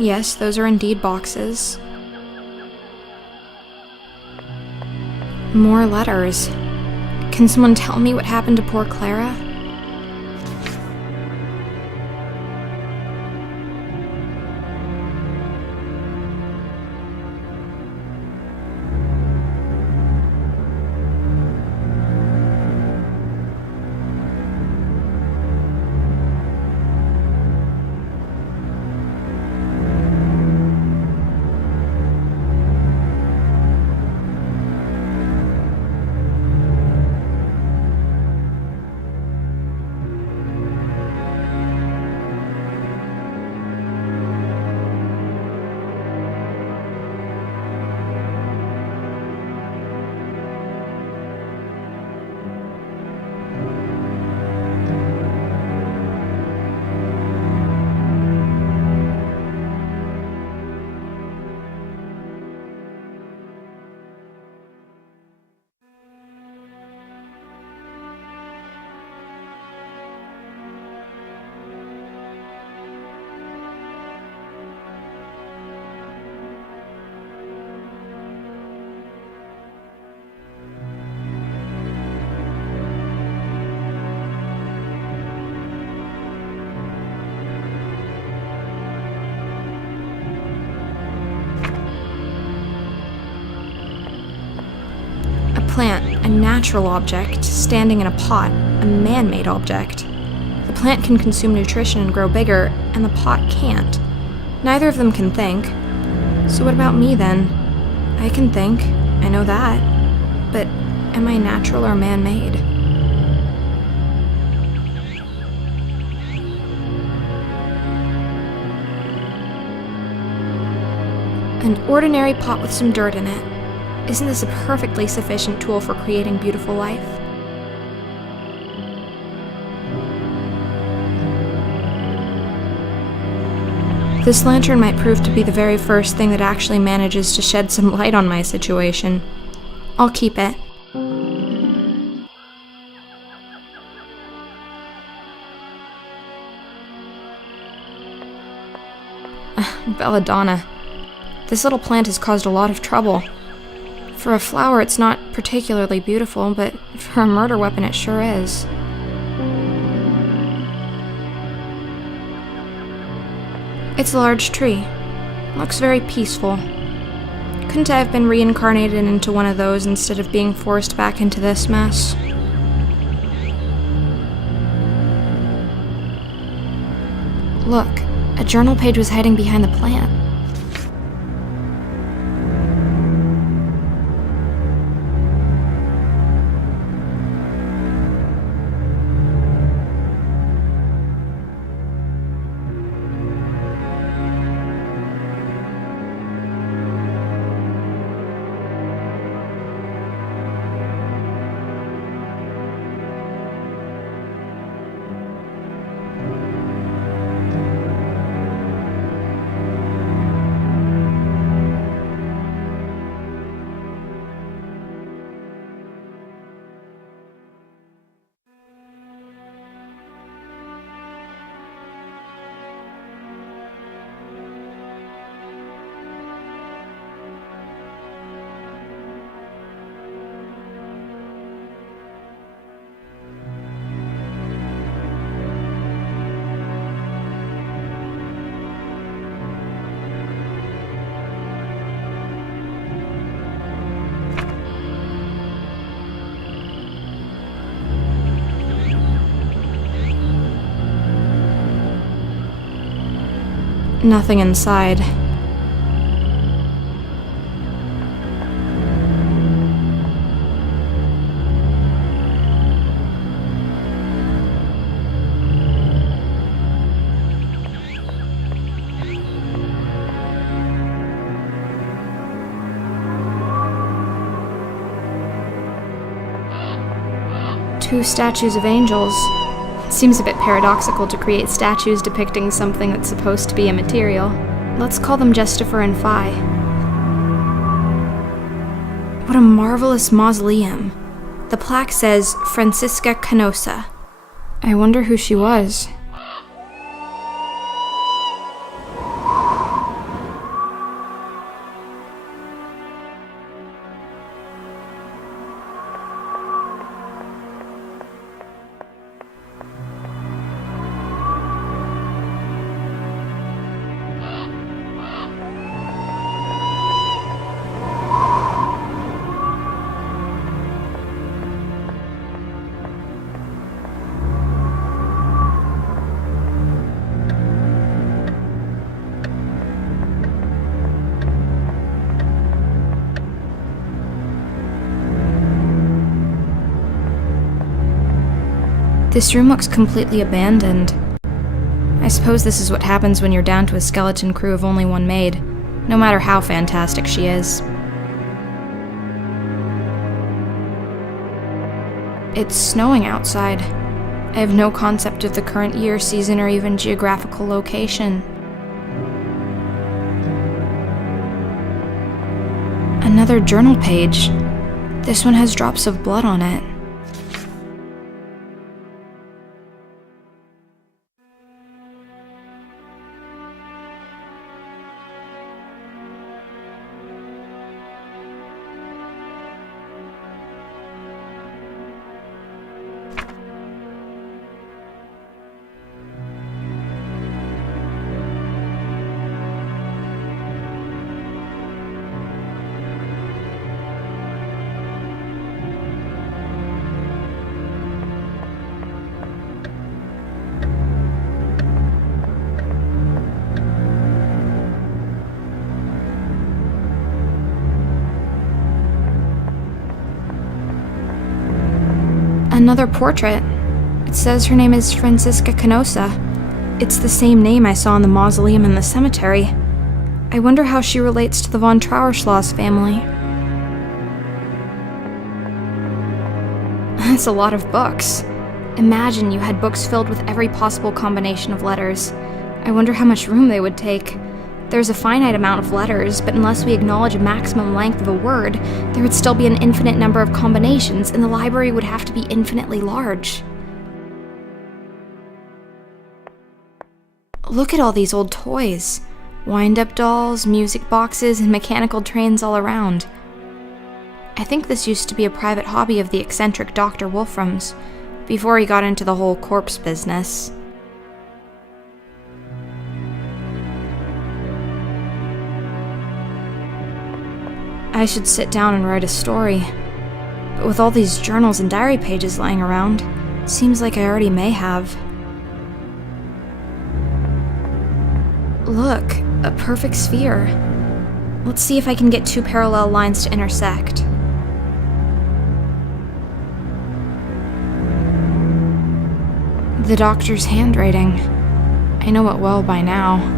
Yes, those are indeed boxes. More letters. Can someone tell me what happened to poor Clara? Plant, a natural object, standing in a pot, a man-made object. The plant can consume nutrition and grow bigger, and the pot can't. Neither of them can think. So what about me then? I can think, I know that. But am I natural or man-made? An ordinary pot with some dirt in it. Isn't this a perfectly sufficient tool for creating beautiful life? This lantern might prove to be the very first thing that actually manages to shed some light on my situation. I'll keep it. Belladonna. This little plant has caused a lot of trouble. For a flower, it's not particularly beautiful, but for a murder weapon, it sure is. It's a large tree. Looks very peaceful. Couldn't I have been reincarnated into one of those instead of being forced back into this mess? Look, a journal page was hiding behind the plant. Nothing inside. Two statues of angels. Seems a bit paradoxical to create statues depicting something that's supposed to be immaterial. Let's call them Justifer and Phi. What a marvelous mausoleum. The plaque says, Francisca Canosa. I wonder who she was. This room looks completely abandoned. I suppose this is what happens when you're down to a skeleton crew of only one maid, no matter how fantastic she is. It's snowing outside. I have no concept of the current year, season, or even geographical location. Another journal page. This one has drops of blood on it. Another portrait. It says her name is Francisca Canosa. It's the same name I saw in the mausoleum in the cemetery. I wonder how she relates to the von Trauerschloss family. That's a lot of books. Imagine you had books filled with every possible combination of letters. I wonder how much room they would take. There's a finite amount of letters, but unless we acknowledge a maximum length of a word, there would still be an infinite number of combinations, and the library would have to be infinitely large. Look at all these old toys. Wind-up dolls, music boxes, and mechanical trains all around. I think this used to be a private hobby of the eccentric Dr. Wolfram's, before he got into the whole corpse business. I should sit down and write a story. But with all these journals and diary pages lying around, seems like I already may have. Look, a perfect sphere. Let's see if I can get two parallel lines to intersect. The doctor's handwriting. I know it well by now.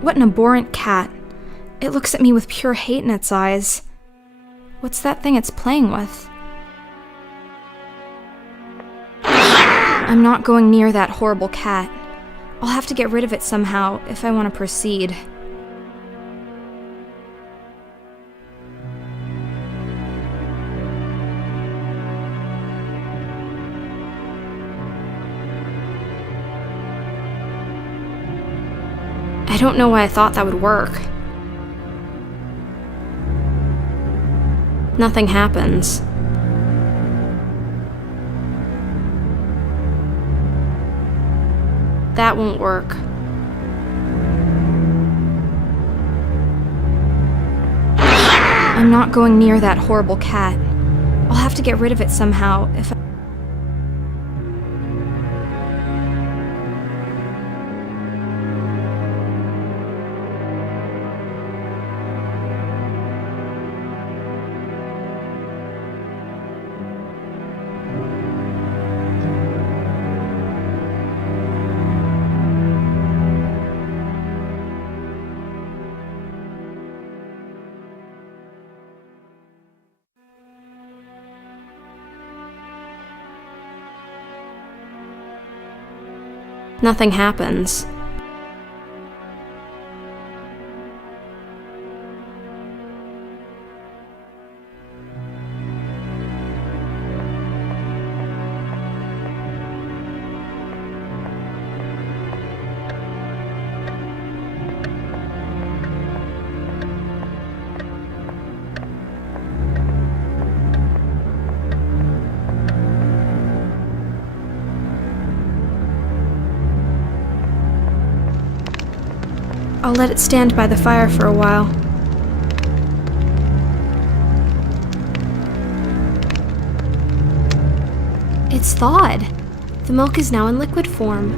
What an abhorrent cat. It looks at me with pure hate in its eyes. What's that thing it's playing with? I'm not going near that horrible cat. I'll have to get rid of it somehow if I want to proceed. I don't know why I thought that would work. Nothing happens. That won't work. I'm not going near that horrible cat. I'll have to get rid of it somehow if I... Nothing happens. I'll let it stand by the fire for a while. It's thawed. The milk is now in liquid form.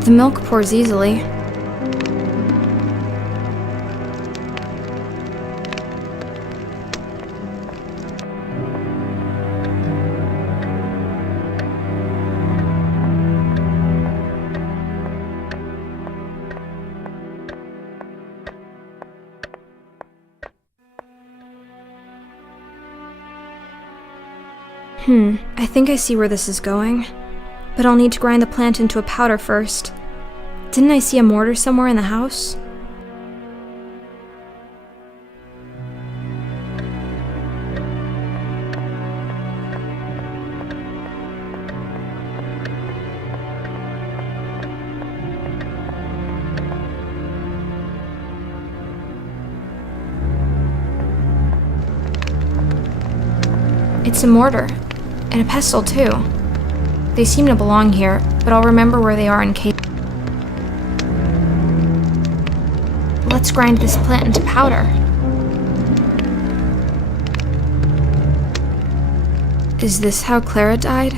The milk pours easily. I think I see where this is going. But I'll need to grind the plant into a powder first. Didn't I see a mortar somewhere in the house? It's a mortar. And a pestle, too. They seem to belong here, but I'll remember where they are in case... Let's grind this plant into powder. Is this how Clara died?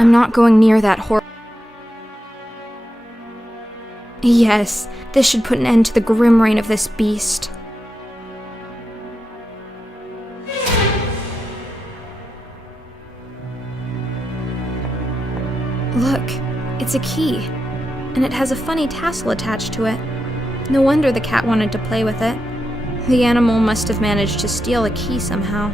I'm not going near that Yes, this should put an end to the grim reign of this beast. Look, it's a key, and it has a funny tassel attached to it. No wonder the cat wanted to play with it. The animal must have managed to steal a key somehow.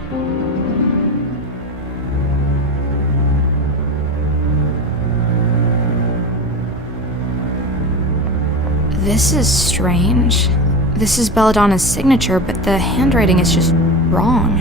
This is strange. This is Belladonna's signature, but the handwriting is just wrong.